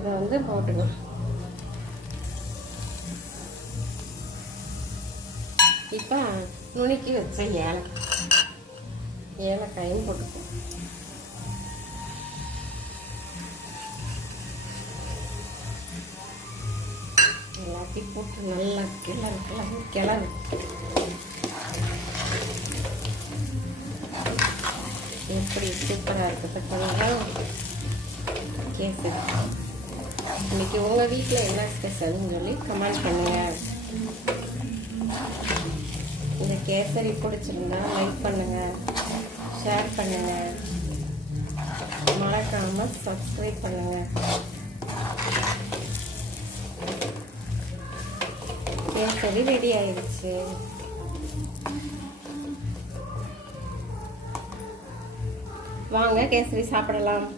இதை வந்து போட்டுக்கலாம். இப்போ நுணுக்கி வச்ச ஏலக்காயும் போட்டுக்கணும். எல்லாத்தையும் போட்டு நல்லா கிளறு. எப்படி சூப்பராக இருக்குது கொஞ்சம் கேசரி. இன்னைக்கு உங்கள் வீட்டில் என்ன ஸ்பெஷல்னு சொல்லி கமெண்ட் பண்ணுங்கள். இந்த கேசரி பிடிச்சிருந்தா லைக் பண்ணுங்கள், ஷேர் பண்ணுங்கள், மறக்காமல் சப்ஸ்கிரைப் பண்ணுங்கள். கேசரி ரெடி ஆயிடுச்சு. வாங்க கேசரி சாப்பிடலாம்.